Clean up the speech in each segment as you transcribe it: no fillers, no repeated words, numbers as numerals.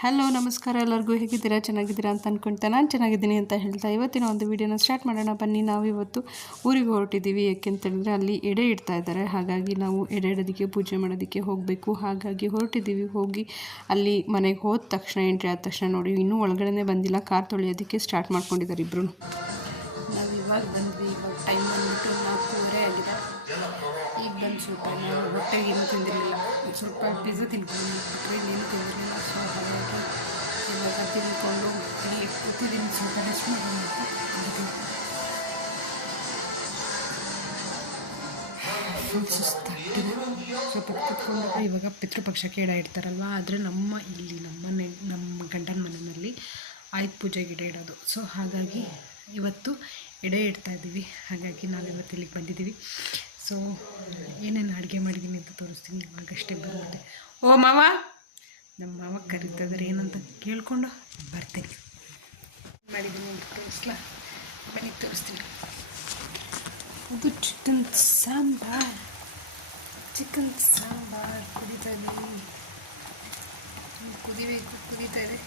Hello ನಮಸ್ಕಾರ, ಎಲ್ಲರಿಗೂ ಹೇಗಿದ್ದೀರಾ? ಚೆನ್ನಾಗಿದ್ದೀರಾ ಅಂತ ಅಂದ್ಕೊಳ್ತಾ ನಾನು ಚೆನ್ನಾಗಿದ್ದೀನಿ ಅಂತ ಹೇಳ್ತಾ ಇವತ್ತಿನ ಒಂದು ವಿಡಿಯೋನ ಸ್ಟಾರ್ಟ್ ಮಾಡೋಣ ಬನ್ನಿ. ನಾವು ಇವತ್ತು ಊರಿಗೆ ಹೊರಟಿದ್ದೀವಿ. ಯಾಕೆಂತೇಳಿದ್ರೆ ಅಲ್ಲಿ ಎಡೆ ಇಡ್ತಾ ಇದ್ದಾರೆ, ಹಾಗಾಗಿ ನಾವು ಎಡೆ ಇಡೋದಕ್ಕೆ ಪೂಜೆ ಮಾಡೋದಕ್ಕೆ ಹೋಗಬೇಕು. ಹಾಗಾಗಿ ಹೊರಟಿದ್ದೀವಿ. ಹೋಗಿ ಅಲ್ಲಿ ಮನೆಗೆ ಹೋದ ತಕ್ಷಣ ಎಂಟ್ರಿ ಆದ ತಕ್ಷಣ ನೋಡಿ ಇನ್ನೂ ಒಳಗಡೆ ಬಂದಿಲ್ಲ, ಕಾರ್ ತೊಳೆಯೋದಕ್ಕೆ ಸ್ಟಾರ್ಟ್ ಮಾಡ್ಕೊಂಡಿದ್ದಾರೆ ಇಬ್ಬರು. ನಾವು ಇವಾಗ ಬಂದ್ವಿ. ಇವಾಗ ಟೈಮ್ ಬಂದ್ಬಿಟ್ಟು 4:30 ಆಗಿದೆ. ಈಗ ಬಂದು ಸ್ವಲ್ಪ ನಾವು ಹೊಟ್ಟೆಗೆ ಏನೂ ತಿಂದಿರಲಿಲ್ಲ, ಸ್ವಲ್ಪ ಪಿಜ್ಜಾ ತಿನ್ಕೊಂಡು ಏನು ತಿಂದಿರಲಿಲ್ಲ. ಸೊ ಹಾಗಾಗಿ ಇವಾಗ ತಿನ್ಕೊಂಡು ಇಲ್ಲಿ ಕೂತಿದ್ದೀನಿ, ಸ್ವಲ್ಪ ರೆಸ್ಟ್ ಮಾಡಿ ಫುಲ್ ಸುಸ್ತಾಗ್ತಿದೆ. ಸ್ವಲ್ಪ ಕೂತ್ಕೊಂಡು ಇವಾಗ ಪಿತೃಪಕ್ಷಕ್ಕೆ ಎಡೆ ಇಡ್ತಾರಲ್ವ, ಆದರೆ ನಮ್ಮ ಗಂಡನ ಮನೆಯಲ್ಲಿ ಆಯುಧ ಪೂಜೆಗೆ ಎಡೆ ಇಡೋದು. ಸೊ ಹಾಗಾಗಿ ಇವತ್ತು ಎಡೆ ಇಡ್ತಾ ಇದ್ದೀವಿ. ಹಾಗಾಗಿ ನಾವಿವತ್ತು ಇಲ್ಲಿಗೆ ಬಂದಿದ್ದೀವಿ. ಸೊ ಏನೇನು ಅಡುಗೆ ಮಾಡಿದ್ದೀನಿ ಅಂತ ತೋರಿಸ್ತೀನಿ. ಇವಾಗಷ್ಟೇ ಬಂದಿದೆ. ಓ ಮಾವ, ನಮ್ಮ ಮಾವ ಕರೀತಿದ್ದಾರೆ, ಏನಂತ ಕೇಳಿಕೊಂಡು ಬರ್ತೀನಿ. ಮಾಡಿದ್ದೀನಿ ಅಂತ ತೋರಿಸ್ಲಾ? ಬನ್ನಿ ತೋರಿಸ್ತೀನಿ. ಅದು ಚಿಕನ್ ಸಾಂಬಾರ್ ಕುದೀತಾ ಇದ್ದೀನಿ. ಕುದೀತಾ ಇದೆ.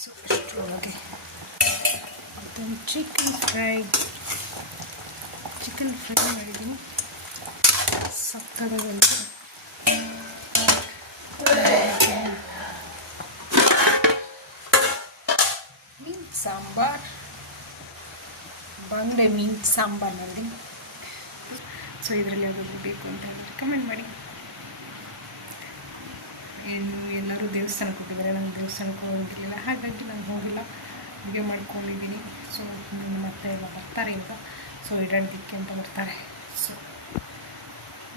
ಸೊ ಅಷ್ಟರೊಳಗೆ ಅದೊಂದು ಚಿಕನ್ ಫ್ರೈ ಮಾಡಿದ್ದೀನಿ. ಸಕ್ಕತ್ತಾಗಿ ಮೀನು ಸಾಂಬಾರ್, ಬಂಗಡೆ ಮೀನು ಸಾಂಬಾರ್ ಮಾಡಿ. ಸೊ ಇದರಲ್ಲಿ ಯಾವುದು ಬೇಕು ಅಂತ ಹೇಳಿದ್ರೆ ಕಮೆಂಟ್ ಮಾಡಿ. ಎಲ್ಲರೂ ದೇವಸ್ಥಾನಕ್ಕೆ ಹೋಗಿದ್ದಾರೆ, ನಂಗೆ ದೇವಸ್ಥಾನಕ್ಕೆ ಹೋಗಿರಲಿಲ್ಲ, ಹಾಗಾಗಿ ನಾನು ಹೋಗಿಲ್ಲ, ಅಡುಗೆ ಮಾಡ್ಕೊಂಡಿದ್ದೀನಿ. ಸೊ ಮತ್ತೆ ಎಲ್ಲ ಬರ್ತಾರೆ ಈಗ. ಸೊ ಇಡೋದಕ್ಕೆ ಅಂತ ಬರ್ತಾರೆ. ಸೊ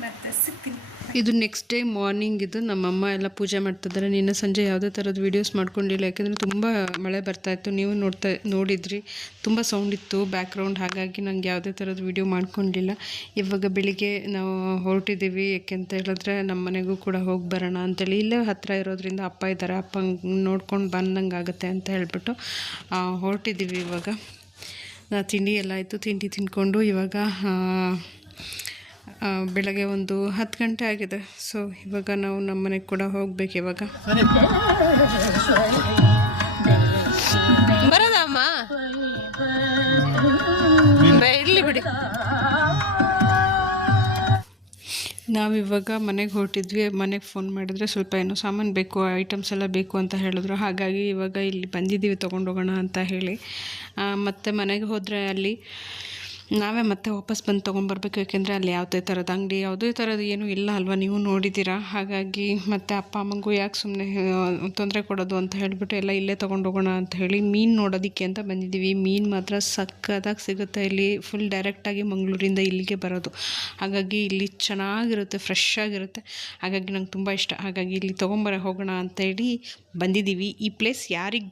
ಮತ್ತೆ ಸಿಗ್ತೀನಿ. ಇದು ನೆಕ್ಸ್ಟ್ ಡೇ ಮಾರ್ನಿಂಗ್. ಇದು ನಮ್ಮಮ್ಮ ಎಲ್ಲ ಪೂಜೆ ಮಾಡ್ತಿದ್ದಾರೆ. ನಿನ್ನೆ ಸಂಜೆ ಯಾವುದೇ ಥರದ ವೀಡಿಯೋಸ್ ಮಾಡ್ಕೊಂಡಿಲ್ಲ, ಯಾಕೆಂದರೆ ತುಂಬ ಮಳೆ ಬರ್ತಾಯಿತ್ತು. ನೀವು ನೋಡಿದ್ರಿ, ತುಂಬ ಸೌಂಡ್ ಇತ್ತು ಬ್ಯಾಕ್ಗ್ರೌಂಡ್, ಹಾಗಾಗಿ ನಂಗೆ ಯಾವುದೇ ಥರದ ವೀಡಿಯೋ ಮಾಡ್ಕೊಂಡಿಲ್ಲ. ಇವಾಗ ಬೆಳಿಗ್ಗೆ ನಾವು ಹೊರಟಿದ್ದೀವಿ. ಯಾಕೆಂತ ಹೇಳಿದ್ರೆ ನಮ್ಮ ಮನೆಗೂ ಕೂಡ ಹೋಗಿ ಬರೋಣ ಅಂತೇಳಿ, ಇಲ್ಲೇ ಹತ್ತಿರ ಇರೋದ್ರಿಂದ ಅಪ್ಪ ಇದ್ದಾರೆ, ಅಪ್ಪ ನೋಡ್ಕೊಂಡು ಬಂದಂಗೆ ಆಗುತ್ತೆ ಅಂತ ಹೇಳ್ಬಿಟ್ಟು ಹೊರಟಿದ್ದೀವಿ. ಇವಾಗ ತಿಂಡಿ ಎಲ್ಲ ಆಯಿತು. ತಿಂಡಿ ತಿಂದ್ಕೊಂಡು ಇವಾಗ ಬೆಳಗ್ಗೆ ಒಂದು 10 ಗಂಟೆ ಆಗಿದೆ. ಸೊ ಇವಾಗ ನಾವು ನಮ್ಮ ಮನೆಗೆ ಕೂಡ ಹೋಗ್ಬೇಕು. ಇವಾಗ ಬರೋದಮ್ಮ, ಇರಲಿ ಬಿಡಿ. ನಾವಿವಾಗ ಮನೆಗೆ ಹೊರಟಿದ್ವಿ. ಮನೆಗೆ ಫೋನ್ ಮಾಡಿದ್ರೆ ಸ್ವಲ್ಪ ಏನೋ ಸಾಮಾನು ಬೇಕು, ಐಟಮ್ಸ್ ಎಲ್ಲ ಬೇಕು ಅಂತ ಹೇಳಿದ್ರು. ಹಾಗಾಗಿ ಇವಾಗ ಇಲ್ಲಿ ಬಂದಿದ್ದೀವಿ ತೊಗೊಂಡೋಗೋಣ ಅಂತ ಹೇಳಿ. ಮತ್ತು ಮನೆಗೆ ಹೋದರೆ ಅಲ್ಲಿ ನಾವೇ ಮತ್ತೆ ವಾಪಸ್ ಬಂದು ತೊಗೊಂಬರ್ಬೇಕು. ಯಾಕೆಂದರೆ ಅಲ್ಲಿ ಯಾವುದೇ ಥರದ ಅಂಗಡಿ ಯಾವುದೇ ಥರದ್ದು ಏನೂ ಇಲ್ಲ ಅಲ್ವಾ, ನೀವು ನೋಡಿದ್ದೀರಾ. ಹಾಗಾಗಿ ಮತ್ತು ಅಪ್ಪ ಅಮ್ಮಂಗೂ ಯಾಕೆ ಸುಮ್ಮನೆ ತೊಂದರೆ ಕೊಡೋದು ಅಂತ ಹೇಳಿಬಿಟ್ಟು ಎಲ್ಲ ಇಲ್ಲೇ ತೊಗೊಂಡೋಗೋಣ ಅಂತ ಹೇಳಿ ಮೀನು ನೋಡೋದಕ್ಕೆ ಅಂತ ಬಂದಿದ್ದೀವಿ. ಮೀನು ಮಾತ್ರ ಸಕ್ಕತ್ತಾಗಿ ಸಿಗುತ್ತೆ ಇಲ್ಲಿ. ಫುಲ್ ಡೈರೆಕ್ಟಾಗಿ ಮಂಗಳೂರಿಂದ ಇಲ್ಲಿಗೆ ಬರೋದು. ಹಾಗಾಗಿ ಇಲ್ಲಿ ಚೆನ್ನಾಗಿರುತ್ತೆ, ಫ್ರೆಶ್ ಆಗಿರುತ್ತೆ. ಹಾಗಾಗಿ ನಂಗೆ ತುಂಬ ಇಷ್ಟ. ಹಾಗಾಗಿ ಇಲ್ಲಿ ಹೋಗೋಣ ಅಂತೇಳಿ ಬಂದಿದ್ದೀವಿ. ಈ ಪ್ಲೇಸ್ ಯಾರಿಗೆ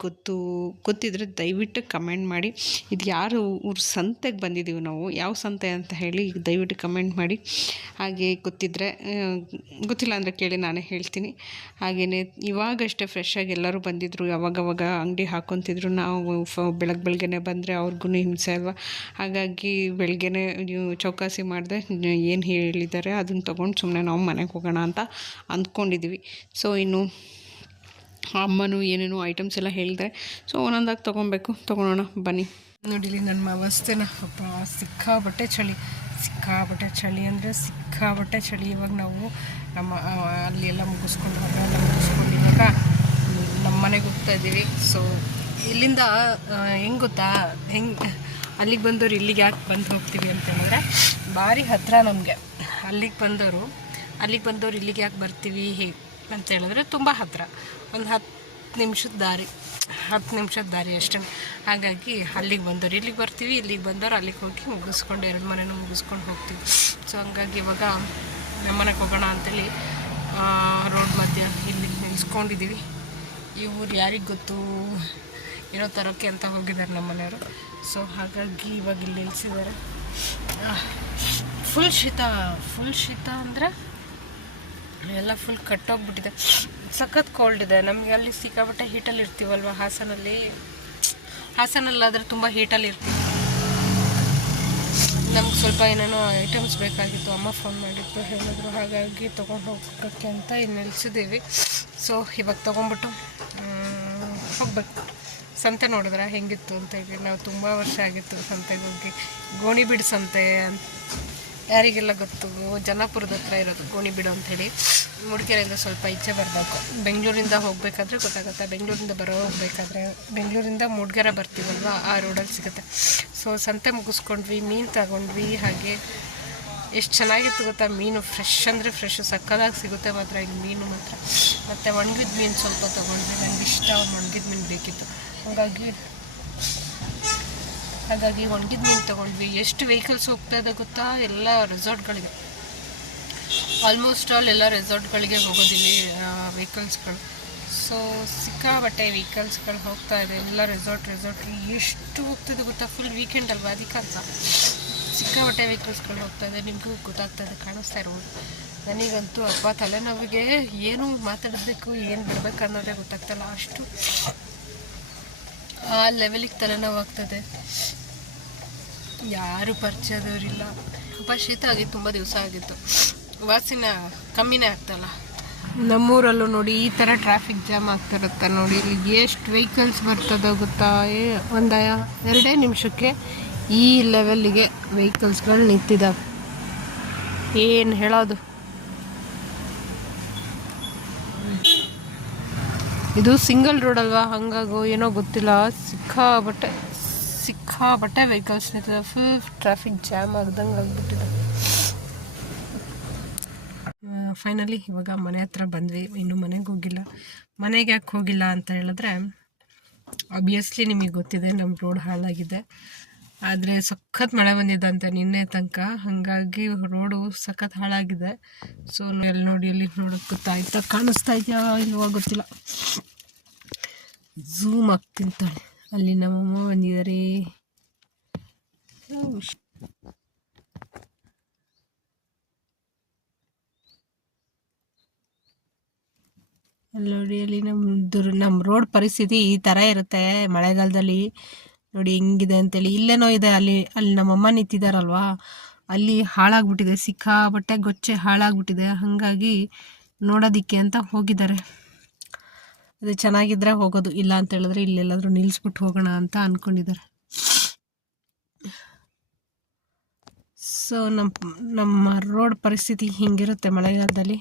ಗೊತ್ತಿದ್ರೆ ದಯವಿಟ್ಟು ಕಮೆಂಟ್ ಮಾಡಿ. ಇದು ಯಾರು ಊರು ಸಂತೆಗೆ ಬಂದಿದ್ದೀವಿ ನಾವು, ಯಾವ ಸಂತೆ ಅಂತ ಹೇಳಿ ದಯವಿಟ್ಟು ಕಮೆಂಟ್ ಮಾಡಿ. ಹಾಗೆ ಗೊತ್ತಿಲ್ಲ ಅಂದರೆ ಕೇಳಿ, ನಾನೇ ಹೇಳ್ತೀನಿ. ಹಾಗೆಯೇ ಇವಾಗಷ್ಟೇ ಫ್ರೆಶ್ಶಾಗಿ ಎಲ್ಲರೂ ಬಂದಿದ್ದರು, ಯಾವಾಗವಾಗ ಅಂಗಡಿ ಹಾಕ್ಕೊತಿದ್ರು. ನಾವು ಬೆಳಗ್ಗೆ ಬಂದರೆ ಅವ್ರಿಗೂ ಹಿಂಸೆ ಅಲ್ವಾ. ಹಾಗಾಗಿ ಬೆಳಗ್ಗೆನೇ ಚೌಕಾಸಿ ಮಾಡಿದೆ, ಏನು ಹೇಳಿದ್ದಾರೆ ಅದನ್ನು ತೊಗೊಂಡು ಸುಮ್ಮನೆ ನಾವು ಮನೆಗೆ ಹೋಗೋಣ ಅಂತ ಅಂದ್ಕೊಂಡಿದ್ದೀವಿ. ಸೊ ಇನ್ನು ಅಮ್ಮನೂ ಏನೇನೋ ಐಟಮ್ಸ್ ಎಲ್ಲ ಹೇಳಿದೆ. ಸೊ ಒಂದೊಂದಾಗಿ ತೊಗೊಳೋಣ ಬನ್ನಿ. ನೋಡಿಲಿ ನನ್ನ ಅವಸ್ಥೆನ, ಅಪ್ಪ ಸಿಕ್ಕಾಬಟ್ಟೆ ಚಳಿ ಅಂದರೆ ಸಿಕ್ಕಾಬಟ್ಟೆ ಚಳಿ. ಇವಾಗ ನಾವು ಅಲ್ಲಿ ಎಲ್ಲ ಮುಗಿಸ್ಕೊಂಡು ಇವಾಗ ನಮ್ಮ ಮನೆಗೆ ಹೋಗ್ತಾ ಇದ್ದೀವಿ. ಸೊ ಇಲ್ಲಿಂದ ಹೆಂಗೆ ಗೊತ್ತಾ, ಅಲ್ಲಿಗೆ ಬಂದವರು ಇಲ್ಲಿಗೆ ಯಾಕೆ ಬಂದು ಹೋಗ್ತೀವಿ ಅಂತ ಹೇಳಿದ್ರೆ ಭಾರಿ ಹತ್ತಿರ ನಮಗೆ. ಅಲ್ಲಿಗೆ ಬಂದವರು ಇಲ್ಲಿಗೆ ಯಾಕೆ ಬರ್ತೀವಿ ಅಂತ ಹೇಳಿದ್ರೆ ತುಂಬ ಹತ್ತಿರ, ಒಂದು 10 ನಿಮಿಷದ ದಾರಿ ಅಷ್ಟೇ. ಹಾಗಾಗಿ ಅಲ್ಲಿಗೆ ಬಂದವರು ಇಲ್ಲಿಗೆ ಬರ್ತೀವಿ, ಇಲ್ಲಿಗೆ ಬಂದವರು ಅಲ್ಲಿಗೆ ಹೋಗಿ ಮುಗಿಸ್ಕೊಂಡು 2 ಮನೆನೂ ಮುಗಿಸ್ಕೊಂಡು ಹೋಗ್ತೀವಿ. ಸೊ ಹಂಗಾಗಿ ಇವಾಗ ನಮ್ಮ ಮನೆಗೆ ಹೋಗೋಣ ಅಂತೇಳಿ ರೋಡ್ ಮಧ್ಯ ಇಲ್ಲಿ ನಿಲ್ಸ್ಕೊಂಡಿದ್ದೀವಿ. ಈ ಊರು ಯಾರಿಗೆ ಗೊತ್ತು, ಏನೋ ತರೋಕ್ಕೆ ಅಂತ ಹೋಗಿದ್ದಾರೆ ನಮ್ಮ ಮನೆಯವರು. ಸೊ ಹಾಗಾಗಿ ಇವಾಗ ಇಲ್ಲಿ ನಿಲ್ಲಿಸಿದ್ದಾರೆ. ಫುಲ್ ಶೀತ ಅಂದರೆ ಎಲ್ಲ ಫುಲ್ ಕಟ್ಟೋಗ್ಬಿಟ್ಟಿದೆ. ಸಖತ್ ಕೋಲ್ಡ್ ಇದೆ. ನಮಗೆ ಅಲ್ಲಿ ಸಿಕ್ಕಾಬಟ್ಟೆ ಹೀಟಲ್ಲಿ ಇರ್ತೀವಲ್ವ, ಹಾಸನಲ್ಲಾದರೆ ತುಂಬ ಹೀಟಲ್ಲಿ ಇರ್ತೀವಿ. ನಮ್ಗೆ ಸ್ವಲ್ಪ ಏನೇನೋ ಐಟಮ್ಸ್ ಬೇಕಾಗಿತ್ತು, ಅಮ್ಮ ಫೋನ್ ಮಾಡಿತ್ತು, ಹೇಳಿದ್ರು, ಹಾಗಾಗಿ ತೊಗೊಂಡು ಹೋಗೋಕ್ಕೆ ಅಂತ ಇಲ್ಲಿ ನಿಲ್ಸಿದ್ದೀವಿ. ಸೊ ಇವಾಗ ತೊಗೊಂಡ್ಬಿಟ್ಟು ಹೋಗ್ಬೇಕು. ಸಂತೆ ನೋಡಿದ್ರೆ ಹೆಂಗಿತ್ತು ಅಂತ ಹೇಳಿ, ನಾವು ತುಂಬ ವರ್ಷ ಆಗಿತ್ತು ಸಂತೆಗೆ ಹೋಗಿ. ಗೋಣಿಬೀಡು ಸಂತೆ ಅಂತ ಯಾರಿಗೆಲ್ಲ ಗೊತ್ತು, ಜನ್ನಾಪುರದ ಹತ್ರ ಇರೋದು ಗೋಣಿಬೀಡು ಅಂಥೇಳಿ. ಮೂಡಿಗೆರೆಯಿಂದ ಸ್ವಲ್ಪ ಈಚೆ ಬರಬೇಕು. ಬೆಂಗಳೂರಿಂದ ಹೋಗಬೇಕಾದ್ರೆ ಗೊತ್ತಾಗುತ್ತೆ. ಬೆಂಗಳೂರಿಂದ ಹೋಗಬೇಕಾದ್ರೆ ಬೆಂಗಳೂರಿಂದ ಮೂಡಿಗೆರೆ ಬರ್ತೀವಲ್ವ, ಆ ರೋಡಲ್ಲಿ ಸಿಗುತ್ತೆ. ಸೊ ಸಂತೆ ಮುಗಿಸ್ಕೊಂಡ್ವಿ, ಮೀನು ತಗೊಂಡ್ವಿ. ಹಾಗೆ ಎಷ್ಟು ಚೆನ್ನಾಗಿತ್ತು ಗೊತ್ತಾ, ಮೀನು ಫ್ರೆಶ್ ಅಂದರೆ ಫ್ರೆಶ್, ಸಕ್ಕದಾಗಿ ಸಿಗುತ್ತೆ ಮಾತ್ರ ಇಲ್ಲಿ ಮೀನು ಮಾತ್ರ. ಮತ್ತು ಒಣಗಿದ ಮೀನು ಸ್ವಲ್ಪ ತೊಗೊಂಡ್ವಿ, ನನಗೆ ಇಷ್ಟ ಒಣಗಿದ ಮೀನು ಬೇಕಿತ್ತು. ಹಾಗಾಗಿ ಒಣಗಿದ ಮೀನು ತೊಗೊಂಡ್ವಿ. ಎಷ್ಟು ವೆಹಿಕಲ್ಸ್ ಹೋಗ್ತಾ ಇದೆ ಗೊತ್ತಾ, ಎಲ್ಲ ರೆಸಾರ್ಟ್ಗಳಿಗೆ, ಆಲ್ಮೋಸ್ಟ್ ಆಲ್ ಎಲ್ಲ ರೆಸಾರ್ಟ್ಗಳಿಗೆ ಹೋಗೋದಿಲ್ಲಿ ವೆಹಿಕಲ್ಸ್ಗಳು. ಸೊ ಸಿಕ್ಕಾಬಟ್ಟೆ ವೆಹಿಕಲ್ಸ್ಗಳು ಹೋಗ್ತಾ ಇದೆ, ಎಲ್ಲ ರೆಸಾರ್ಟ್ ಎಷ್ಟು ಹೋಗ್ತಿದೆ ಗೊತ್ತಾ, ಫುಲ್ ವೀಕೆಂಡ್ ಅಲ್ವಾ, ಅದಕ್ಕಂತ ಸಿಕ್ಕಾಬಟ್ಟೆ ವೆಹಿಕಲ್ಸ್ಗಳು ಹೋಗ್ತಾ ಇದೆ. ನಿಮಗೂ ಗೊತ್ತಾಗ್ತಾ ಇದೆ, ಕಾಣಿಸ್ತಾ ಇರ್ಬೋದು. ನನಗಂತೂ ಅಪ್ಪ ತಲೆನೋವಿಗೆ ಏನು ಮಾತಾಡಬೇಕು ಏನು ಬಿಡಬೇಕು ಅನ್ನೋದೇ ಗೊತ್ತಾಗ್ತಲ್ಲ, ಅಷ್ಟು ಆ ಲೆವೆಲಿಗೆ ತಲೆನೋವು ಆಗ್ತದೆ. ಯಾರು ಪರಿಚಯದವರಿಲ್ಲ. ಅಪ್ಪ ಶೀತ ಆಗಿತ್ತು, ತುಂಬ ದಿವಸ ಆಗಿತ್ತು, ವಾಸಿನ ಕಮ್ಮಿನೇ ಆಗ್ತಲ್ಲ. ನಮ್ಮೂರಲ್ಲೂ ನೋಡಿ ಈ ಥರ ಟ್ರಾಫಿಕ್ ಜಾಮ್ ಆಗ್ತಿರುತ್ತೆ ನೋಡಿ. ಇಲ್ಲಿ ಎಷ್ಟು ವೆಹಿಕಲ್ಸ್ ಬರ್ತದೆ ಗೊತ್ತಾ, ಒಂದು 2 ನಿಮಿಷಕ್ಕೆ ಈ ಲೆವೆಲ್ಲಿಗೆ ವೆಹಿಕಲ್ಸ್ಗಳು ನಿಂತಿದ್ದಾವೆ. ಏನು ಹೇಳೋದು, ಇದು ಸಿಂಗಲ್ ರೋಡ್ ಅಲ್ವಾ, ಹಂಗಾಗೋ ಏನೋ ಗೊತ್ತಿಲ್ಲ, ಸಿಕ್ಕಾಬಟ್ಟೆ ವೆಹಿಕಲ್ಸ್ ನಿಂತಿದೆ. ಫುಲ್ ಟ್ರಾಫಿಕ್ ಜಾಮ್ ಆಗ್ದಂಗೆ ಆಗ್ಬಿಟ್ಟಿದೆ. ಫೈನಲಿ ಇವಾಗ ಮನೆ ಹತ್ರ ಬಂದ್ವಿ. ಇನ್ನು ಮನೆಗೆ ಹೋಗಿಲ್ಲ. ಮನೆಗೆ ಯಾಕೆ ಹೋಗಿಲ್ಲ ಅಂತ ಹೇಳಿದ್ರೆ, ಆಬ್ವಿಯಸ್ಲಿ ನಿಮಗೆ ಗೊತ್ತಿದೆ ನಮ್ಮ ರೋಡ್ ಹಾಳಾಗಿದೆ. ಆದರೆ ಸಖತ್ ಮಳೆ ಬಂದಿದ್ದಂತೆ ನಿನ್ನೆ ತನಕ, ಹಾಗಾಗಿ ರೋಡು ಸಖತ್ ಹಾಳಾಗಿದೆ. ಸೊ ಎಲ್ಲಿ ನೋಡಿ, ಎಲ್ಲಿ ನೋಡೋಕ್ಕೆ ಗೊತ್ತಾಯ್ತಾ, ಕಾಣಿಸ್ತಾ ಇದೆಯಾ ಇಲ್ವಾ ಗೊತ್ತಿಲ್ಲ, ಝೂಮ್ ಆಗ್ತಿಂತಾಳೆ. ಅಲ್ಲಿ ನಮ್ಮಮ್ಮ ಬಂದಿದ್ದಾರೆ. ಅಲ್ಲಿ ನೋಡಿ, ಅಲ್ಲಿ ನಮ್ಮ ರೋಡ್ ಪರಿಸ್ಥಿತಿ ಈ ಥರ ಇರುತ್ತೆ ಮಳೆಗಾಲದಲ್ಲಿ. ನೋಡಿ ಹೆಂಗಿದೆ ಅಂತೇಳಿ. ಇಲ್ಲೇನೋ ಇದೆ, ಅಲ್ಲಿ ನಮ್ಮಮ್ಮ ನಿಂತಿದ್ದಾರಲ್ವಾ, ಅಲ್ಲಿ ಹಾಳಾಗ್ಬಿಟ್ಟಿದೆ, ಸಿಕ್ಕಾಬಟ್ಟೆ ಗೊಚ್ಚೆ ಹಾಳಾಗ್ಬಿಟ್ಟಿದೆ. ಹಾಗಾಗಿ ನೋಡೋದಿಕ್ಕೆ ಅಂತ ಹೋಗಿದ್ದಾರೆ. ಅದು ಚೆನ್ನಾಗಿದ್ರೆ ಹೋಗೋದು, ಇಲ್ಲ ಅಂತ ಹೇಳಿದ್ರೆ ಇಲ್ಲೆಲ್ಲಾದರೂ ನಿಲ್ಲಿಸ್ಬಿಟ್ಟು ಹೋಗೋಣ ಅಂತ ಅಂದ್ಕೊಂಡಿದ್ದಾರೆ. ಸೊ ನಮ್ಮ ರೋಡ್ ಪರಿಸ್ಥಿತಿ ಹಿಂಗಿರುತ್ತೆ ಮಳೆಗಾಲದಲ್ಲಿ.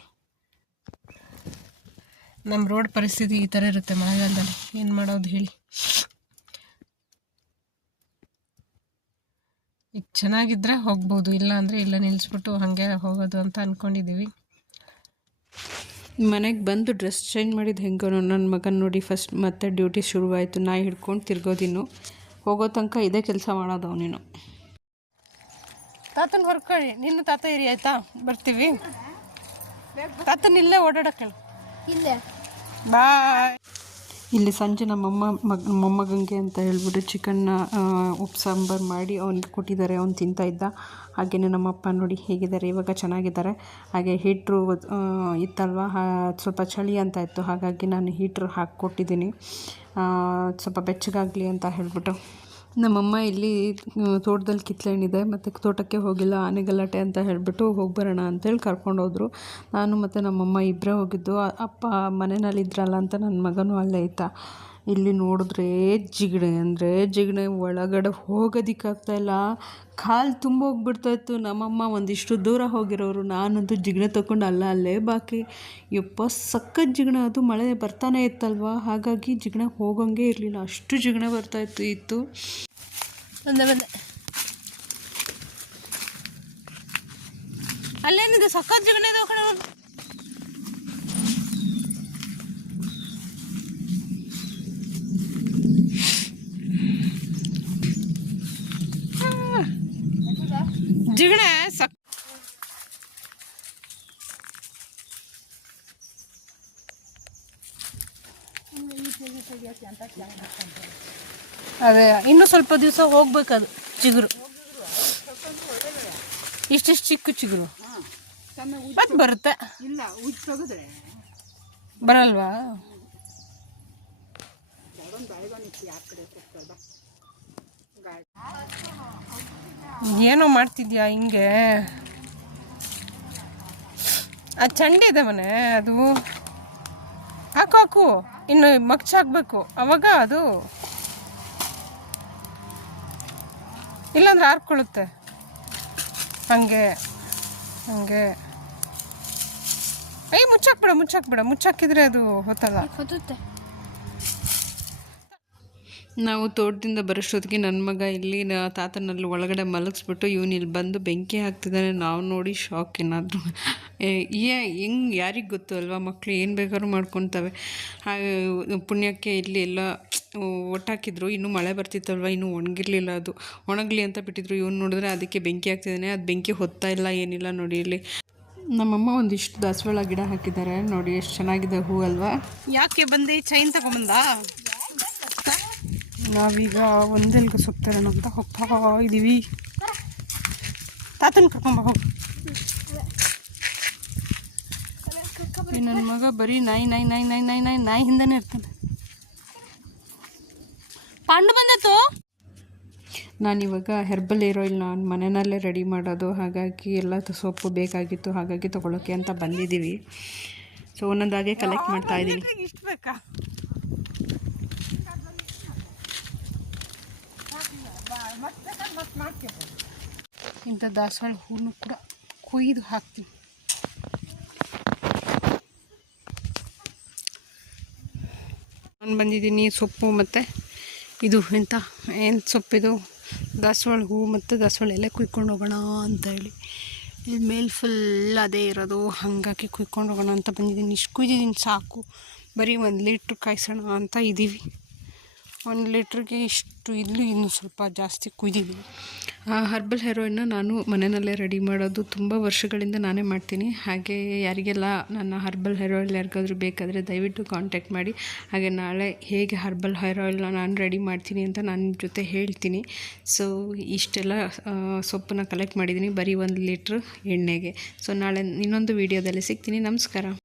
ನಮ್ಮ ರೋಡ್ ಪರಿಸ್ಥಿತಿ ಈ ಥರ ಇರುತ್ತೆ ಮಳೆಗಾಲದಲ್ಲಿ. ಏನು ಮಾಡೋದು ಹೇಳಿ. ಈಗ ಚೆನ್ನಾಗಿದ್ದರೆ ಹೋಗ್ಬೋದು, ಇಲ್ಲ ಅಂದರೆ ಇಲ್ಲ ನಿಲ್ಲಿಸ್ಬಿಟ್ಟು ಹಾಗೆ ಹೋಗೋದು ಅಂತ ಅಂದ್ಕೊಂಡಿದ್ದೀವಿ. ಮನೆಗೆ ಬಂದು ಡ್ರೆಸ್ ಚೇಂಜ್ ಮಾಡಿದ್ದು ಹೆಂಗೋ ನನ್ನ ಮಗನ ನೋಡಿ, ಫಸ್ಟ್ ಮತ್ತೆ ಡ್ಯೂಟಿ ಶುರುವಾಯಿತು. ನಾಯಿ ಹಿಡ್ಕೊಂಡು ತಿರ್ಗೋದಿನ್ನು, ಹೋಗೋ ತನಕ ಇದೇ ಕೆಲಸ ಮಾಡೋದು ಅವನೇನು. ತಾತನ ಹೊರ್ಕೊಳ್ಳಿ, ನಿನ್ನ ತಾತ ಇರಿ ಆಯಿತಾ, ಬರ್ತೀವಿ. ತಾತನಿಲ್ಲೇ ಓಡಾಡಕ್ಕೆ ಇಲ್ಲೇ ಬಾಯ್. ಇಲ್ಲಿ ಸಂಜೆ ಮೊಮ್ಮಗಂಗೆ ಅಂತ ಹೇಳ್ಬಿಟ್ಟು ಚಿಕನ್ನ ಉಪ್ಪು ಸಾಂಬಾರು ಮಾಡಿ ಅವ್ನಿಗೆ ಕೊಟ್ಟಿದ್ದಾರೆ. ಅವ್ನು ತಿಂತಾಯಿದ್ದ. ಹಾಗೆಯೇ ನಮ್ಮಪ್ಪ ನೋಡಿ ಹೇಗಿದ್ದಾರೆ, ಇವಾಗ ಚೆನ್ನಾಗಿದ್ದಾರೆ. ಹಾಗೆ ಹೀಟ್ರು ಇತ್ತಲ್ವ, ಸ್ವಲ್ಪ ಚಳಿ ಅಂತ ಇತ್ತು, ಹಾಗಾಗಿ ನಾನು ಹೀಟ್ರ್ ಹಾಕ್ಕೊಟ್ಟಿದ್ದೀನಿ ಸ್ವಲ್ಪ ಬೆಚ್ಚಗಾಗಲಿ ಅಂತ ಹೇಳ್ಬಿಟ್ಟು. ನಮ್ಮಮ್ಮ ಇಲ್ಲಿ ತೋಟದಲ್ಲಿ ಕಿತ್ಳೆಹಣ್ಣಿದೆ, ಮತ್ತು ತೋಟಕ್ಕೆ ಹೋಗಿಲ್ಲ, ಆನೆ ಗಲಾಟೆ ಅಂತ ಹೇಳಿಬಿಟ್ಟು ಹೋಗಿ ಬರೋಣ ಅಂತೇಳಿ ಕರ್ಕೊಂಡೋದ್ರು. ನಾನು ಮತ್ತು ನಮ್ಮಮ್ಮ ಇಬ್ಬರೇ ಹೋಗಿದ್ದು. ಅಪ್ಪ ಮನೆಯಲ್ಲಿದ್ರಲ್ಲ ಅಂತ ನನ್ನ ಮಗನೂ ಅಲ್ಲೇ ಇದ್ದ. ಇಲ್ಲಿ ನೋಡಿದ್ರೆ ಜಿಗಣೆ ಒಳಗಡೆ ಹೋಗೋದಕ್ಕಾಗ್ತಾಯಿಲ್ಲ, ಕಾಲು ತುಂಬ ಹೋಗ್ಬಿಡ್ತಾಯಿತ್ತು. ನಮ್ಮಮ್ಮ ಒಂದಿಷ್ಟು ದೂರ ಹೋಗಿರೋರು, ನಾನಂತೂ ಜಿಗಣೆ ತಗೊಂಡು ಅಲ್ಲೇ ಬಾಕಿ. ಯಪ್ಪ ಸಖತ್ ಜಿಗಣೆ, ಅದು ಮಳೆ ಬರ್ತಾನೆ ಇತ್ತಲ್ವ, ಹಾಗಾಗಿ ಜಿಗಣೆ ಹೋಗೋಂಗೆ ಇರಲಿಲ್ಲ, ಅಷ್ಟು ಜಿಗಣೆ ಬರ್ತಾಯಿತ್ತು. ಬಂದೆ ಅಲ್ಲೇನಿದೆ, ಸಖತ್ ಜಿಗಣೆ ಇದೆ ಕಡೆ. ಜಿಗಣೆ ಅದೇ ಇನ್ನೂ ಸ್ವಲ್ಪ ದಿವಸ ಹೋಗ್ಬೇಕದು ಚಿಗುರು. ಇಷ್ಟಿಷ್ಟು ಚಿಕ್ಕ ಚಿಗುರು ಮತ್ತೆ ಬರುತ್ತೆ, ಬರಲ್ವಾ? ಏನೋ ಮಾಡ್ತಿದ್ಯಾ ಹಿಂಗೆ? ಅದು ಚಂಡೆ ಇದೆ ಮನೆ, ಅದು ಹಾಕು ಹಾಕು, ಇನ್ನು ಮಗ್ಚಾಕ್ಬೇಕು ಅವಾಗ ಅದು, ಇಲ್ಲಾಂದ್ರೆ ಹಾರ್ಕೊಳ್ಳುತ್ತೆ. ಹಂಗೆ ಹಂಗೆ ಮುಚ್ಚಾಕ್ಬೇಡ, ಮುಚ್ಚಾಕಿದ್ರೆ ಅದು ಹೊತ್ತಲ್ಲ. ನಾವು ತೋಟದಿಂದ ಬರೋಷ್ಟೊತ್ತಿಗೆ ನನ್ನ ಮಗ ಇಲ್ಲಿ ತಾತನಲ್ಲಿ ಒಳಗಡೆ ಮಲಗಿಸ್ಬಿಟ್ಟು ಇವನು ಇಲ್ಲಿ ಬಂದು ಬೆಂಕಿ ಹಾಕ್ತಿದ್ದಾನೆ. ನಾವು ನೋಡಿ ಶಾಕ್. ಏನಾದರೂ ಹೆಂಗೆ ಯಾರಿಗೆ ಗೊತ್ತು ಅಲ್ವಾ, ಮಕ್ಕಳು ಏನು ಬೇಕಾದ್ರೂ ಮಾಡ್ಕೊತವೆ. ಹಾಗೆ ಪುಣ್ಯಕ್ಕೆ ಇಲ್ಲಿ ಎಲ್ಲ ಒಟ್ಟಾಕಿದ್ರು, ಇನ್ನೂ ಮಳೆ ಬರ್ತಿತ್ತಲ್ವ, ಇನ್ನೂ ಒಣಗಿರಲಿಲ್ಲ. ಅದು ಒಣಗಲಿ ಅಂತ ಬಿಟ್ಟಿದ್ರು. ಇವನು ನೋಡಿದ್ರೆ ಅದಕ್ಕೆ ಬೆಂಕಿ ಹಾಕ್ತಿದ್ದಾನೆ. ಅದು ಬೆಂಕಿ ಹೊತ್ತಾ ಇಲ್ಲ, ಏನಿಲ್ಲ ನೋಡಿ. ಇಲ್ಲಿ ನಮ್ಮಮ್ಮ ಒಂದಿಷ್ಟು ದಾಸವಾಳ ಗಿಡ ಹಾಕಿದ್ದಾರೆ ನೋಡಿ, ಎಷ್ಟು ಚೆನ್ನಾಗಿದೆ ಹೂ ಅಲ್ವಾ. ಯಾಕೆ ಬಂದೆ? ಚೈನ್ ತಗೊಂಬಂದ. ನಾವೀಗ ಒಂದೆಲ್ಗೆ ಸೊಪ್ತರೋಣ ಅಂತ ಹೋಗ್ತಾ ಇದ್ದೀವಿ. ತಾತನ ಕರ್ಕೊಂಬ ಹೋಗಿ. ನನ್ನ ಮಗ ಬರೀ ನಾಯಿ ಹಿಂದೆನೇ ಇರ್ತಾನೆ. ಪಾಂಡು ಬಂದತ್ತು. ನಾನಿವಾಗ ಹೆರ್ಬಲ್ ಏರ್ ಆಯಿಲ್ ನಾನು ಮನೆಯಲ್ಲೇ ರೆಡಿ ಮಾಡೋದು, ಹಾಗಾಗಿ ಎಲ್ಲ ಸೊಪ್ಪು ಬೇಕಾಗಿತ್ತು, ಹಾಗಾಗಿ ತೊಗೊಳಕ್ಕೆ ಅಂತ ಬಂದಿದ್ದೀವಿ. ಸೊ ಒಂದೊಂದಾಗೆ ಕಲೆಕ್ಟ್ ಮಾಡ್ತಾ ಇದ್ದೀನಿ. ಇಷ್ಟು ಬೇಕಾ? ಇಂಥ ದಾಸವಾಳ ಹೂನು ಕೂಡ ಕೊಯ್ದು ಹಾಕ್ತೀವಿ. ನಾನು ಬಂದಿದ್ದೀನಿ ಸೊಪ್ಪು ಮತ್ತು ಇದು ಏನು ಸೊಪ್ಪಿದು, ದಾಸವಾಳ ಹೂ ಮತ್ತು ದಾಸವಾಳ ಎಲೆ ಕುಯ್ಕೊಂಡು ಹೋಗೋಣ ಅಂತ ಹೇಳಿ. ಇಲ್ಲಿ ಮೇಲೆ ಫುಲ್ ಅದೇ ಇರೋದು, ಹಾಗಾಗಿ ಕುಯ್ಕೊಂಡು ಹೋಗೋಣ ಅಂತ ಬಂದಿದ್ದೀನಿ. ಇಷ್ಟು ಕುಯ್ದಿದ್ದೀನಿ ಸಾಕು, ಬರೀ 1 ಲೀಟ್ರ್ ಕಾಯಿಸೋಣ ಅಂತ ಇದ್ದೀವಿ. 1 ಲೀಟ್ರಿಗೆ ಇಷ್ಟು, ಇಲ್ಲಿ ಇನ್ನೂ ಸ್ವಲ್ಪ ಜಾಸ್ತಿ ಕುಯ್ದಿದ್ದೀವಿ. ಹರ್ಬಲ್ ಹೇರ್ ಆಯಿಲ್ನ ನಾನು ಮನೆಯಲ್ಲೇ ರೆಡಿ ಮಾಡೋದು, ತುಂಬ ವರ್ಷಗಳಿಂದ ನಾನೇ ಮಾಡ್ತೀನಿ. ಹಾಗೆ ಯಾರಿಗೆಲ್ಲ ನನ್ನ ಹರ್ಬಲ್ ಹೇರ್ ಆಯಿಲ್ ಯಾರಿಗಾದ್ರೂ ಬೇಕಾದರೆ ದಯವಿಟ್ಟು ಕಾಂಟ್ಯಾಕ್ಟ್ ಮಾಡಿ. ಹಾಗೆ ನಾಳೆ ಹೇಗೆ ಹರ್ಬಲ್ ಹೇರ್ ಆಯಿಲ್ನ ನಾನು ರೆಡಿ ಮಾಡ್ತೀನಿ ಅಂತ ನನ್ನ ಜೊತೆ ಹೇಳ್ತೀನಿ. ಸೊ ಇಷ್ಟೆಲ್ಲ ಸೊಪ್ಪನ್ನ ಕಲೆಕ್ಟ್ ಮಾಡಿದ್ದೀನಿ ಬರೀ 1 ಲೀಟ್ರ್ ಎಣ್ಣೆಗೆ. ಸೊ ನಾಳೆ ಇನ್ನೊಂದು ವೀಡಿಯೋದಲ್ಲಿ ಸಿಗ್ತೀನಿ. ನಮಸ್ಕಾರ.